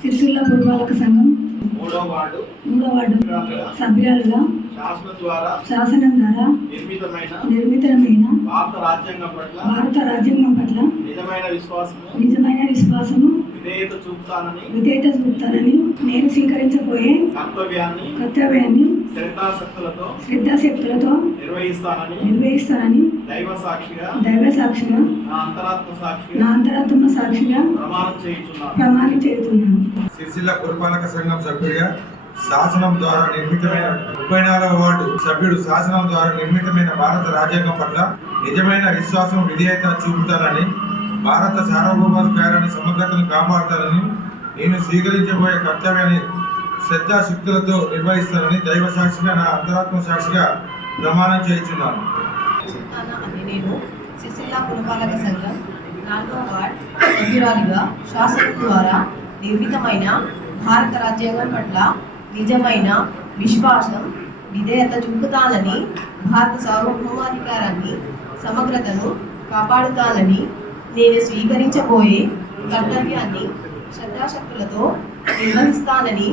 సిరిసిల్ల పురపాలక సంఘం మూడో వార్డు సభ్యురాలుగా శాసనం ద్వారా నిర్మితమైన భారత రాజ్యాంగం పట్ల నిజమైన విశ్వాసము విధేయత చూపుతానని నేను స్వీకరించబోయే కర్తవ్యాన్ని శ్రద్ధాశక్తులతో నిర్వహిస్తానని దైవ సాక్షిగా నా అంతరాత్మ సాక్షిగా ప్రమాణం చేస్తున్నాను. సిరిసిల్ల పురపాలక సంఘం సభ్యుడిగా శాసనం ద్వారా నిర్మితమైన 34వ వార్డు సభ్యుడు శాసనం ద్వారా నిర్మితమైన భారత రాజ్యాంగం పట్ల నిజమైన విశ్వాసం విధేయత చూపుతానని, భారత సార్వభౌమాధికారాన్ని సమగ్రతను కాపాడుతానని, నేను స్వీకరించబోయే కర్తవ్యాన్ని శ్రద్ధాశక్తులతో నిర్వహిస్తానని దైవ సాక్షిగా నా అంతరాత్మ సాక్షిగా ప్రమాణం చేయించున్నాను. నేను సిరిసిల్ల పురపాలక సంఘం 4వ వార్డు సభ్యురాలిగా శాసనం ద్వారా నిర్మితమైన భారత రాజ్యాంగం పట్ల నిజమైన విశ్వాసం విధేయత చూపుతానని, భారత సార్వభౌమాధికారాన్ని సమగ్రతను కాపాడుతానని, నేను స్వీకరించబోయే కర్తవ్యాన్ని శ్రద్ధాశక్తులతో నిర్వహిస్తానని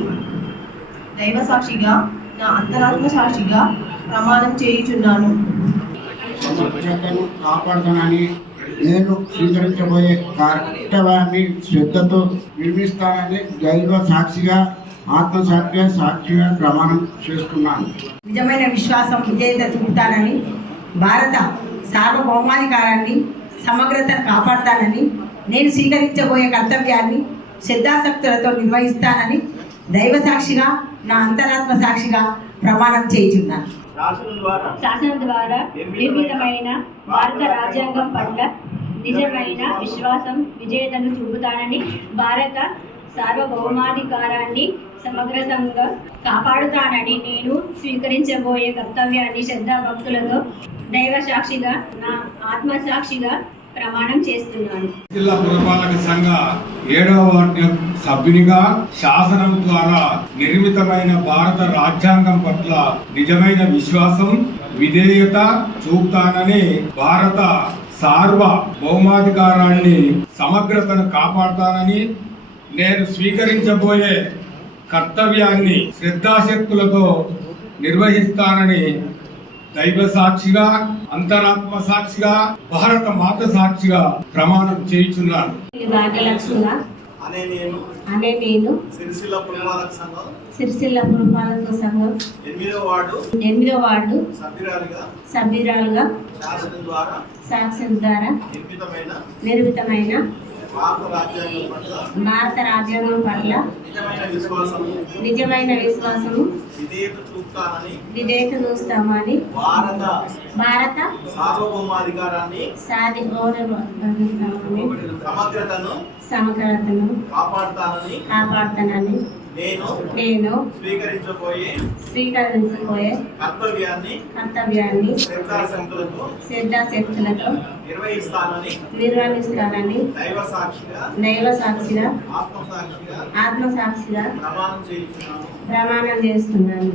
దైవ సాక్షిగా నా అంతరాత్మ సాక్షిగా ప్రమాణం చేయుచున్నాను. సమగ్రతను కాపాడుతానని నేను స్వీకరించబోయే కర్తవ్యాన్ని శ్రద్ధతో నిర్మిస్తానని దైవ సాక్షిగా సాక్షిగా ప్రమాణం చేస్తున్నాను. నిజమైన విశ్వాసం విధేయత చూపుతానని, భారత సార్వభౌమాధికారాన్ని సమగ్రతను కాపాడుతానని, నేను స్వీకరించబోయే కర్తవ్యాన్ని శ్రద్ధాశక్తులతో నిర్వహిస్తానని దైవ సాక్షిగా నా అంతరాత్మ సాక్షిగా ప్రమాణం చేయుచున్నాను. శాసనం ద్వారా నిర్మితమైన భారత రాజ్యాంగం పట్ల నిజమైన విశ్వాసం విధేయతను చూపుతానని, భారత సార్వభౌమాధికారాన్ని సమగ్రంగా కాపాడుతానని, నేను స్వీకరించబోయే కర్తవ్యాన్ని శ్రద్ధాభక్తులతో దైవ సాక్షిగా నా ఆత్మసాక్షిగా ప్రమాణం చేస్తున్నాను. జిల్లా పురపాలక సంఘ 7వ వార్డు సభ్యునిగా శాసనం ద్వారా నిర్మితమైన భారత రాజ్యాంగం పట్ల నిజమైన విశ్వాసం విధేయత చూపుతానని, భారత సార్వభౌమాధికారాన్ని సమగ్రతను కాపాడుతానని, నేను స్వీకరించబోయే కర్తవ్యాన్ని శ్రద్ధాశక్తులతో నిర్వహిస్తానని దైవ సాక్షిగా అంతరాత్మ సాక్షిగా భారత మాత సాక్షిగా ప్రమాణం చేయుచున్నాను. సిరిసిల్ల పురపాలక సంఘం 8వ వార్డు సభ్యురాలుగా శాసనం ద్వారా నిర్మితమైన భారత రాజ్యాంగం పట్ల నిజమైన విశ్వాసము విధేయత చూస్తామని, భారత సమగ్రతను కాపాడుతానని, నేను స్వీకరించబోయే కర్తవ్యాన్ని శ్రద్ధాశక్తులతో నిర్వహిస్తానని దైవ సాక్షిగా ఆత్మసాక్షిగా ప్రమాణం చేస్తున్నాను.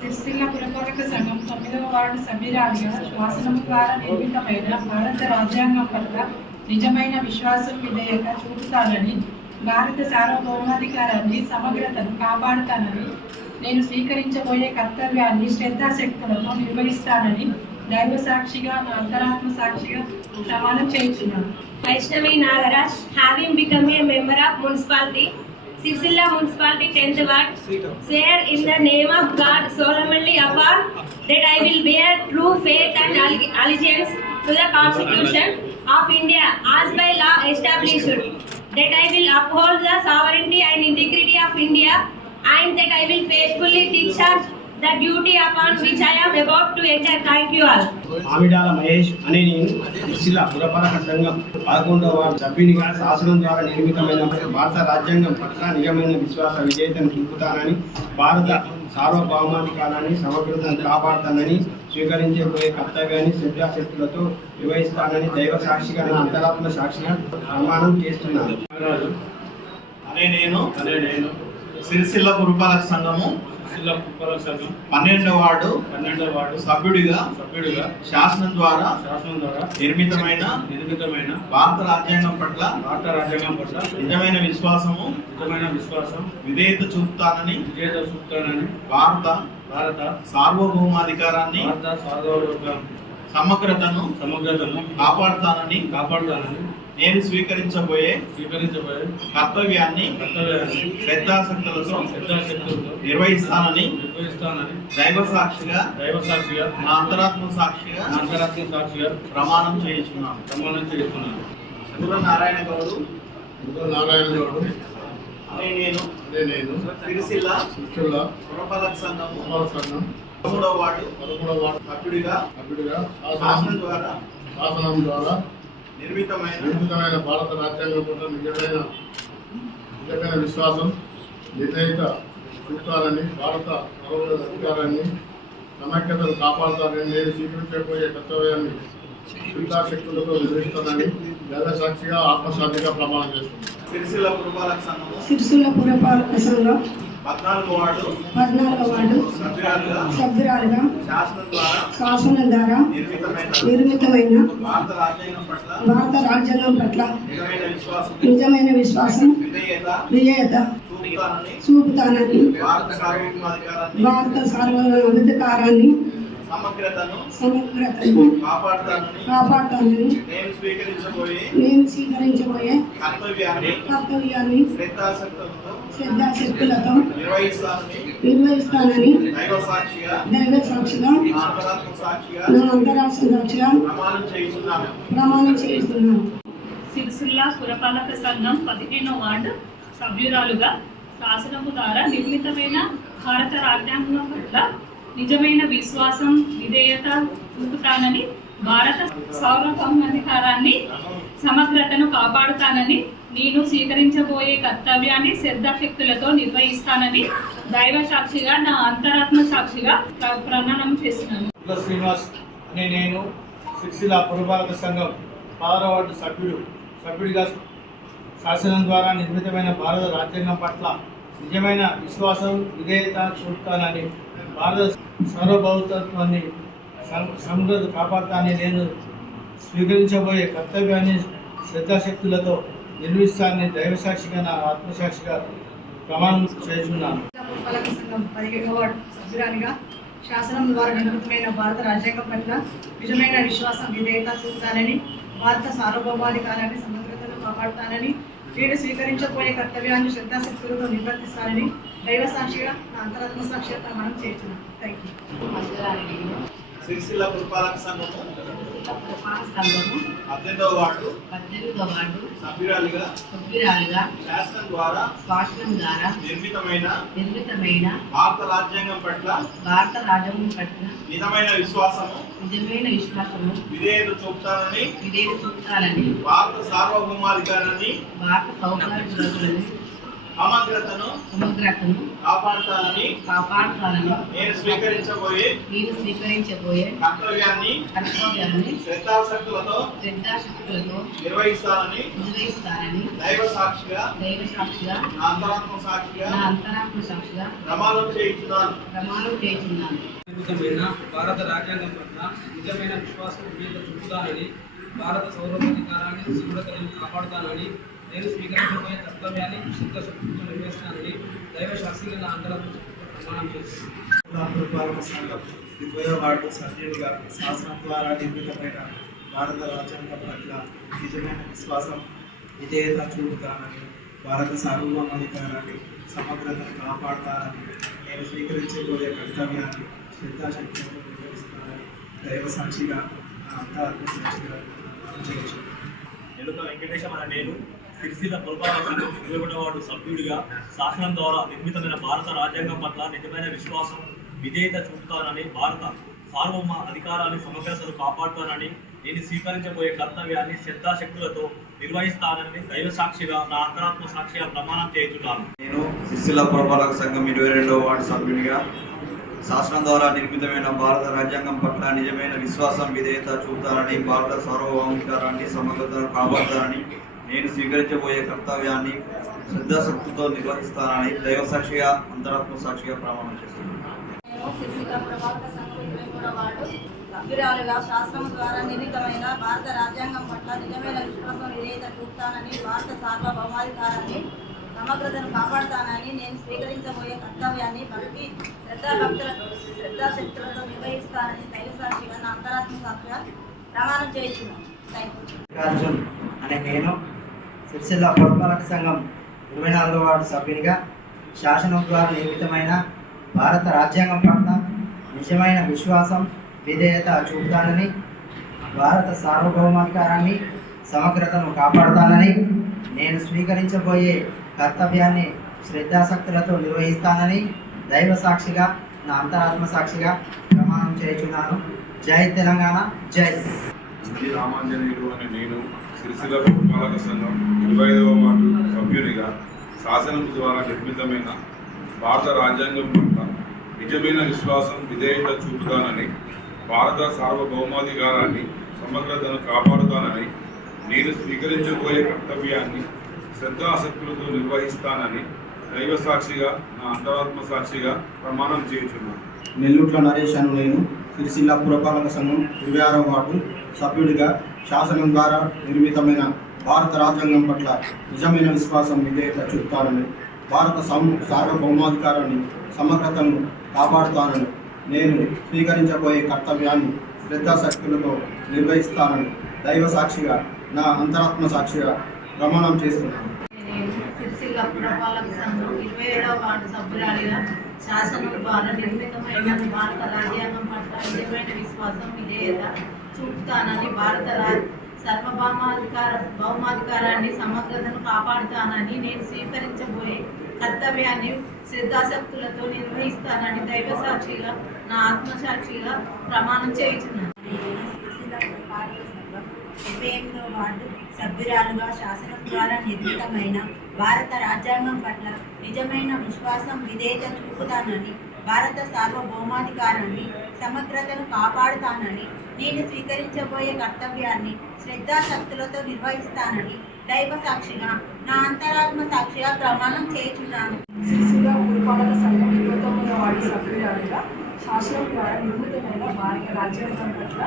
సిరిసిల్ల పురపాలక సంఘం 9వ వార్డు సభ్యురాలిగా శాసనం ద్వారా నిర్మితమైన భారత రాజ్యాంగం పట్ల నిజమైన విశ్వాసం విధేయత చూపుతానని, భారత సార్వభౌమాధికారాన్ని సమగ్రతను కాపాడుతానని, నేను స్వీకరించబోయే కర్తవ్యాన్ని శ్రద్ధాశక్తులతో నిర్వహిస్తానని దైవ సాక్షిగా నా అంతరాత్మ సాక్షిగా ప్రమాణం చేయించున్నాను. Vaishnavi Nagaraj, having become a member of municipality, Sirsilla Municipality 10th Ward, swear in the name of God solemnly affirm that I will bear true faith and allegiance to the Constitution of India as by law established, that I will uphold the sovereignty and integrity of India, and that I will faithfully discharge the duty upon which I am about to enter. Thank you all. ఆమిడాల Mahesh అనే నేను సిరిసిల్ల పురపాలక సంఘం 11వ ward సభ్యునిగా శాసనం ద్వారా నిర్మితమైన భారత రాజ్యాంగం పట్ల నిజమైన విశ్వాస విధేయతను చూపుతానని, భారత సార్వభౌమాధికారాన్ని సమగ్రతను కాపాడుతానని, స్వీకరించబోయే కర్తవ్యాన్ని శ్రద్ధాశక్తులతో నిర్వహిస్తానని దైవ సాక్షిగా నా అంతరాత్మ సాక్షిగా ప్రమాణం చేస్తున్నాను. అనే నేను సిరిసిల్ల పురపాలక సంఘము సిరిసిల్ల పురపాలక సంఘం 12వ వార్డు సభ్యుడిగా శాసనం ద్వారా నిర్మితమైన భారత రాజ్యాంగం పట్ల నిజమైన విశ్వాసం విధేయత చూపుతానని భారత సార్వభౌమాధికారాన్ని సమగ్రతను కాపాడుతానని నేను స్వీకరించబోయే కర్తవ్యాన్ని శ్రద్ధాశక్తులతో నిర్వహిస్తానని దైవ సాక్షిగా నా అంతరాత్మ సాక్షిగా ప్రమాణం చేస్తున్నాను. నారాయణ గౌడు అనే నేను సిరిసిల్ల పురపాలక సంఘం 13వ వార్డు సభ్యుడిగా శాసనం ద్వారా నిర్మితమైన భారత రాజ్యాంగం పట్ల నిజమైన విశ్వాసం విధేయత చూపుతారని భారత అధికారాన్ని సమైక్యతను కాపాడుతారని నేను స్వీకరించబోయే కర్తవ్యాన్ని శ్రద్ధాశక్తులతో నిర్వహిస్తానని దైవ సాక్షిగా ఆత్మసాక్షిగా ప్రమాణం చేస్తున్నాను. సిరిసిల్ల పురపాలక సంఘం 14వ వార్డు సభ్యురాలుగా శాసనం ద్వారా నిర్మితమైన భారత రాజ్యాంగం పట్ల నిజమైన విశ్వాసం విధేయత చూపుతానని భారత సార్వభౌమాధికారాన్ని సమగ్రతను కాపాడుతానని నేను స్వీకరించబోయే కర్తవ్యాన్ని శ్రద్ధాశక్తులతో నిర్వహిస్తానని దైవ సాక్షిగా నా అంతరాత్మ సాక్షిగా ప్రమాణం చేస్తున్నాను. సిరిసిల్ల పురపాలక సంఘం 15వ వార్డు సభ్యురాలుగా శాసనము ద్వారా నిర్మితమైన భారత రాజ్యాంగం పట్ల నిజమైన విశ్వాసం విధేయత చూపుతానని భారత సార్వభౌమాధికారాన్ని సమగ్రతను కాపాడుతానని నేను స్వీకరించబోయే కర్తవ్యాన్ని శ్రద్ధాశక్తులతో నిర్వహిస్తానని దైవ సాక్షిగా నా అంతరాత్మ సాక్షిగా ప్రమాణం చేస్తున్నాను. శ్రీనివాస్ అనే నేను సిరిసిల్ల పురపాలక సంఘం 16వ వార్డు సభ్యుడిగా శాసనం ద్వారా నిర్మితమైన భారత రాజ్యాంగం పట్ల నిజమైన విశ్వాసం విధేయత చూపుతానని భారత సార్వభౌమత్వాన్ని సమగ్రత కాపాడుతానని నేను స్వీకరించబోయే కర్తవ్యాన్ని శ్రద్ధాశక్తులతో నిర్వహిస్తానని దైవసాక్షిగా నా ఆత్మసాక్షిగా ప్రమాణం చేస్తున్నాను. పురపాలక సంఘం 15వ వార్డు సభ్యురాలిగా శాసనం ద్వారా నిర్మితమైన భారత రాజ్యాంగం పట్ల నిజమైన విశ్వాసం విధేయత చూపుతానని భారత సార్వభౌమాధికారాన్ని సమగ్రతను కాపాడుతానని నేను స్వీకరించబోయే కర్తవ్యాన్ని శ్రద్ధాశక్తులతో నిర్వర్తిస్తానని దైవ సాక్షిగా నా అంతరాత్మ సాక్షిగా ప్రమాణం చేస్తున్నాను. Thank you. సిరిసిల్ల పురపాలక సంఘము 18వ వార్డు సభ్యురాలిగా శాసనం ద్వారా నిర్మితమైన భారత రాజ్యాంగం పట్ల నిజమైన విశ్వాసము విధేయత చూపుతానని భారత సార్వభౌమాధికారాన్ని సమగ్రతను కాపాడుతానని నేను స్వీకరించబోయే కర్తవ్యాన్ని శ్రద్ధాశక్తులతో నిర్వహిస్తానని దైవ సాక్షిగా నా అంతరాత్మ సాక్షిగా ప్రమాణం చేయించున్నాను. నిర్మితమైన భారత రాజ్యాంగం పట్ల నిజమైన విశ్వాసం విధేయత చూపుతానని భారత సార్వభౌమాధికారాన్ని సమగ్రతను కాపాడుతానని నేను స్వీకరించబోయే కర్తవ్యాన్ని శ్రద్ధాశక్తులతో నిర్వహిస్తానని దైవ సాక్షిగా నా అంతరాత్మ ప్రమాణం చేస్తున్నాను. పురపాలక సంఘం 20వ వార్డు సభ్యుడిగా శాసనం ద్వారా నిర్మితమైన భారత రాజ్యాంగం పట్ల నిజమైన విశ్వాసం విధేయత చూపుతానని భారత సార్వభౌమాధికారాన్ని సమగ్రతను కాపాడుతానని నేను స్వీకరించబోయే కర్తవ్యాన్ని శ్రద్ధాశక్తులతో నిర్వహిస్తానని దైవ సాక్షిగా నా అంతరాత్మ సాక్షిగా చేయొచ్చు. ఎలుక వెంకటేశం అనే నేను సిరిసిల్ల పురపాలక సంఘం 21వ వార్డు సభ్యుడిగా శాసనం ద్వారా నిర్మితమైన భారత రాజ్యాంగం పట్ల నిజమైన విశ్వాసం విధేయత చూపుతానని భారత సార్వభౌమ అధికారాన్ని సమగ్రతను కాపాడుతానని నేను స్వీకరించబోయే కర్తవ్యాన్ని శ్రద్ధాశక్తులతో నిర్వహిస్తానని దైవ సాక్షిగా నా అంతరాత్మ సాక్షిగా ప్రమాణం చేస్తున్నాను. నేను సిరిసిల్ల పురపాలక సంఘం 22వ వార్డు సభ్యుడిగా శాసనం ద్వారా నిర్మితమైన భారత రాజ్యాంగం పట్ల నిజమైన విశ్వాసం విధేయత చూపుతానని భారత సార్వభౌమాధికారాన్ని సమగ్రతను కాపాడుతానని నేను స్వీకరించబోయే కర్తవ్యాన్ని శ్రద్ధాశక్తితో నిర్వహిస్తానని దైవ సాక్షిగా అంతరాత్మ సాక్షిగా ప్రమాణం చేస్తున్నాను. నేను సిరిసిల్ల పురపాలక సంఘం 23వ వార్డు సభ్యురాలుగా శాసనం ద్వారా నిర్మితమైన భారత రాజ్యాంగం పట్ల నిజమైన విశ్వాసం విధేయత చూపుతానని, భారత సార్వభౌమాధికారాన్ని సమగ్రతను కాపాడుతానని, నేను స్వీకరించబోయే కర్తవ్యాన్ని భక్తి శ్రద్ధాశక్తులతో నిర్వహిస్తానని దైవ సాక్షిగా నా అంతరాత్మ సాక్షిగా ప్రమాణం చేస్తున్నాను. అర్జున్ అనే నేను సిరిసిల్ల పురపాలక సంఘం 24వ వార్డు సభ్యునిగా శాసనం ద్వారా నిర్మితమైన భారత రాజ్యాంగం పట్ల నిజమైన విశ్వాసం విధేయత చూపుతానని, భారత సార్వభౌమాధికారాన్ని సమగ్రతను కాపాడుతానని, నేను స్వీకరించబోయే కర్తవ్యాన్ని శ్రద్ధాశక్తులతో నిర్వహిస్తానని దైవ సాక్షిగా నా అంతరాత్మ సాక్షిగా ప్రమాణం చేయుచున్నాను. జై తెలంగాణ, జై శ్రీ రామాంజనేయులు అనే నేను సిరిసిల్ల పురపాలక సంఘం 25వ వార్డు సభ్యునిగా శాసనం ద్వారా నిర్మితమైన భారత రాజ్యాంగం పట్ల నిజమైన విశ్వాసం విధేయత చూపుతానని, భారత సార్వభౌమాధికారాన్ని సమగ్రతను కాపాడుతానని, నేను స్వీకరించబోయే కర్తవ్యాన్ని శ్రద్ధాశక్తులతో నిర్వహిస్తానని దైవ సాక్షిగా నా అంతరాత్మ సాక్షిగా ప్రమాణం చేయుచున్నాను. నెల్లూట్ల నరేష్ అను నేను సిరిసిల్ల పురపాలక సంఘం 26వ వార్డు సభ్యుడిగా శాసనం ద్వారా నిర్మితమైన భారత రాజ్యాంగం పట్ల నిజమైన విశ్వాసం విధేయత చూపుతానని, భారత సార్వభౌమాధికారాన్ని సమగ్రతను కాపాడుతానని, నేను స్వీకరించబోయే కర్తవ్యాన్ని శ్రద్ధాశక్తులతో నిర్వహిస్తానని దైవ సాక్షిగా నా అంతరాత్మ సాక్షిగా ప్రమాణం చేస్తున్నాను. నేను సిరిసిల్ల పురపాలక సంఘం 27వ వార్డు సభ్యురాలిగా శాసనం ద్వారా నిర్మితమైన భారత రాజ్యాంగం పట్ల నిజమైన విశ్వాసం విధేయత చూపుతానని, భారత భౌమాధికారాన్ని సమగ్రతను కాపాడుతానని, నేను స్వీకరించబోయే కర్తవ్యాన్ని శ్రద్ధాశక్తులతో నిర్వహిస్తానని దైవ సాక్షిగా నా ఆత్మసాక్షిగా ప్రమాణం చేయుచున్నాను. 28వ వార్డు సభ్యురాలుగా శాసనం ద్వారా నిర్మితమైన భారత రాజ్యాంగం పట్ల నిజమైన విశ్వాసం విధేయత చూపుతానని, భారత సార్వభౌమాధికారాన్ని సమగ్రతను కాపాడుతానని, నేను స్వీకరించబోయే కర్తవ్యాన్ని శ్రద్ధాశక్తులతో నిర్వహిస్తానని దైవ సాక్షిగా నా అంతరాత్మ సాక్షిగా ప్రమాణం చేయుచున్నాను. సిరిసిల్ల పురపాలక సంఘం 29వ వార్డు సభ్యురాలుగా శాసనం ద్వారా నిర్మితమైన భారత రాజ్యాంగం పట్ల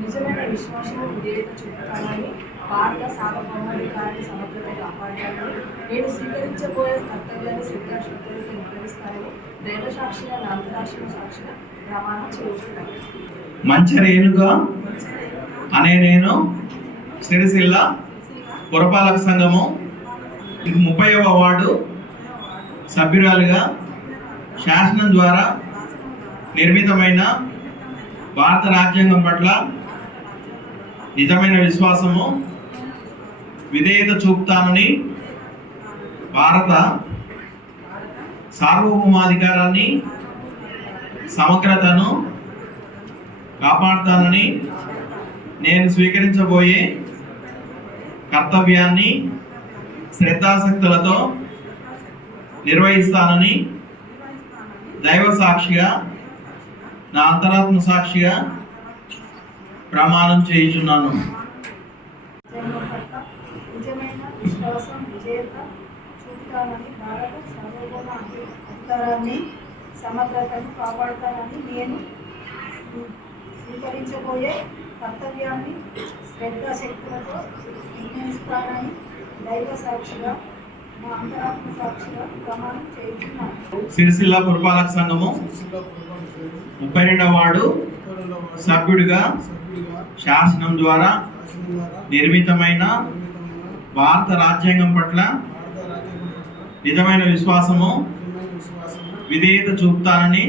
నిజమైన విశ్వాసం విధేయత చూపుతానని, భారత సార్వభౌమాధికారాన్ని సమగ్రత కాపాడాలని, నేను స్వీకరించబోయే కర్తవ్యాన్ని శ్రద్ధాశక్తులతో నిర్వహిస్తానని దైవ సాక్షిగా నా అంతరాత్మ సాక్షిగా ప్రమాణం చేస్తున్నాను. మంచరేణుక అనే నేను సిరిసిల్ల పురపాలక సంఘము 30వ వార్డు సభ్యురాలుగా శాసనం ద్వారా నిర్మితమైన భారత రాజ్యాంగం పట్ల నిజమైన విశ్వాసము విధేయత చూపుతానని, భారత సార్వభౌమాధికారాన్ని సమగ్రతను కాపాడుతానని, నేను స్వీకరించబోయే కర్తవ్యాన్ని శ్రద్ధాశక్తులతో నిర్వహిస్తానని దైవ సాక్షిగా నా అంతరాత్మ సాక్షిగా ప్రమాణం చేయుచున్నాను. నిజమైన విశ్వాసం విజేత చూపుతానని, భారత సార్వభౌమ అధికారాన్ని సమగ్రతను కాపాడుతానని, నేను స్వీకరించబోయే కర్తవ్యాన్ని శ్రద్ధాశక్తులతో నిర్ణయిస్తానని దైవ సాక్షిగా నా అంతరాత్మ సాక్షిగా ప్రమాణం చేయుచున్నాను. సిరిసిల్ల పురపాలక సంఘము 32వ వార్డు సభ్యుడిగా శాసనం ద్వారా నిర్మితమైన భారత రాజ్యాంగం పట్ల నిజమైన విశ్వాసము విధేయత చూపుతానని,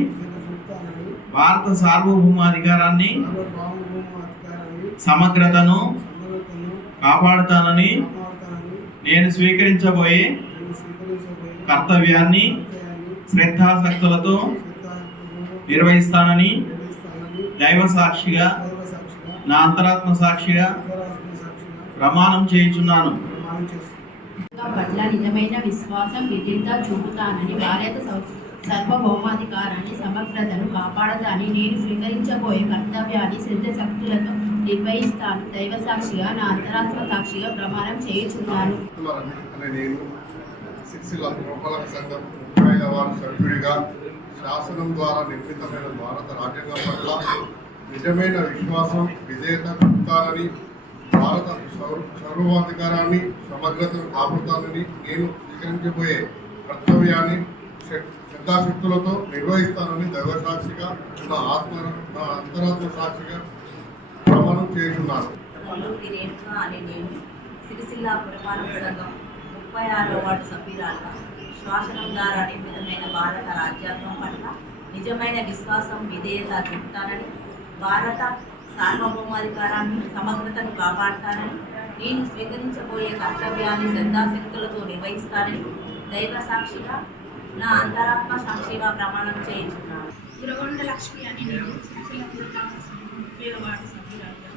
భారత సార్వభౌమాధికారాన్ని సమగ్రతను కాపాడుతానని, నేను స్వీకరించబోయే కర్తవ్యాన్ని శ్రద్ధాశక్తులతో నిర్వహిస్తానని దైవ సాక్షిగా నా అంతరాత్మ సాక్షిగా ప్రమాణం చేయుచున్నాను. పట్ల నిజమైన విశ్వాసం విధేయత చూపుతానని, భారత సార్వభౌమాధికారాన్ని సమగ్రతను కాపాడతానని, నేను స్వీకరించబోయే కర్తవ్యాన్ని శ్రద్ధాశక్తులతో నిర్వహిస్తాను దైవ సాక్షిగా నా అంతరాత్మ సాక్షిగా ప్రమాణం చేయుచున్నాను. అనే నేను సిరిసిల్ల పురపాలక సంఘం 35వ వార్డు సభ్యుడిగా శాసనం ద్వారా నిర్మితమైన భారత రాజ్యాంగం పట్ల నిజమైన విశ్వాసం విధేయత చూపుతానని, భారత సార్వభౌమాధికారాన్ని సమగ్రతను కాపాడుతానని, నేను స్వీకరించబోయే కర్తవ్యాన్ని శ్రద్ధాశక్తులతో నిర్వహిస్తానని దైవసాక్షిగా నా అంతరాత్మ సాక్షిగా ప్రమాణం చేస్తున్నాను. రేణుక అనే నేను సిరిసిల్ల పురపాలక సంఘం 36వ వార్డు సభ్యురాలుగా శాసనం ద్వారా నిర్మితమైన భారత రాజ్యాంగం పట్ల నిజమైన విశ్వాసం విధేయత చూపుతానని, భారత సార్వభౌమాధికారాన్ని సమగ్రతను కాపాడుతానని, నేను స్వీకరించబోయే కర్తవ్యాన్ని శ్రద్ధాశక్తులతో నిర్వహిస్తానని దైవ సాక్షిగా నా అంతరాత్మ సాక్షిగా ప్రమాణం చేయించున్నాను. గురగొండ లక్ష్మి అని నేను సిరిసిల్ల పురపాలక సంఘం 30వ వార్డు సభ్యురాలుగా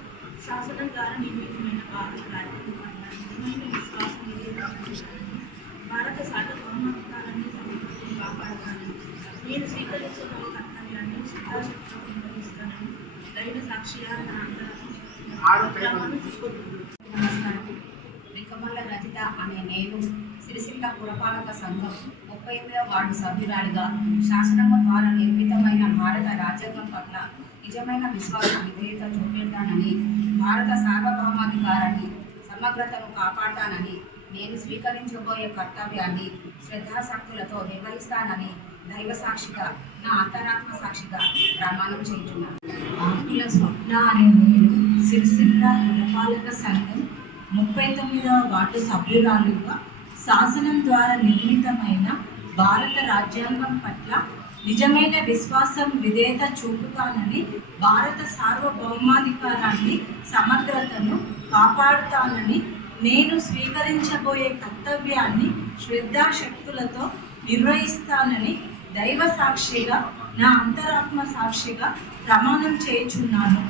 శాసనం ద్వారా నిర్మితమైన భారత రాజ్యాంగం పట్ల నిజమైన విశ్వాసం విధేయత చూపుతానని, భారత సార్వభౌమాధికారాన్ని సమగ్రతను కాపాడుతానని, నేను స్వీకరించబోయే కర్తవ్యాన్ని శ్రద్ధాశక్తులతో నిర్వహిస్తానని దైవ సాక్షిగా నా అంతరాత్మ ప్రమాణం నమస్కారం. రికమల్ల రజిత అనే నేను సిరిసిల్ల పురపాలక సంఘం 38వ వార్డు సభ్యురాలిగా శాసనము ద్వారా నిర్మితమైన భారత రాజ్యాంగం పట్ల నిజమైన విశ్వాస విధేయత చూపెడతానని, భారత సార్వభౌమాధికారాన్ని సమగ్రతను కాపాడతానని, నేను స్వీకరించబోయే కర్తవ్యాన్ని శ్రద్ధాశక్తులతో నిర్వహిస్తానని దైవ సాక్షిగా నా అంతరాత్మ సాక్షిగా ప్రమాణం చేస్తున్నాను. ఆకుల స్వప్న అనే నేను సిరిసిల్ల పురపాలక సంఘం 39వ వార్డు సభ్యురాలుగా శాసనం ద్వారా నిర్మితమైన భారత రాజ్యాంగం పట్ల నిజమైన విశ్వాసం విధేయత చూపుతానని, భారత సార్వభౌమాధికారాన్ని సమగ్రతను కాపాడుతానని, నేను స్వీకరించబోయే కర్తవ్యాన్ని శ్రద్ధాశక్తులతో నిర్వహిస్తానని దైవ సాక్షిగా నా అంతరాత్మ సాక్షిగా ప్రమాణం చేయుచున్నాను.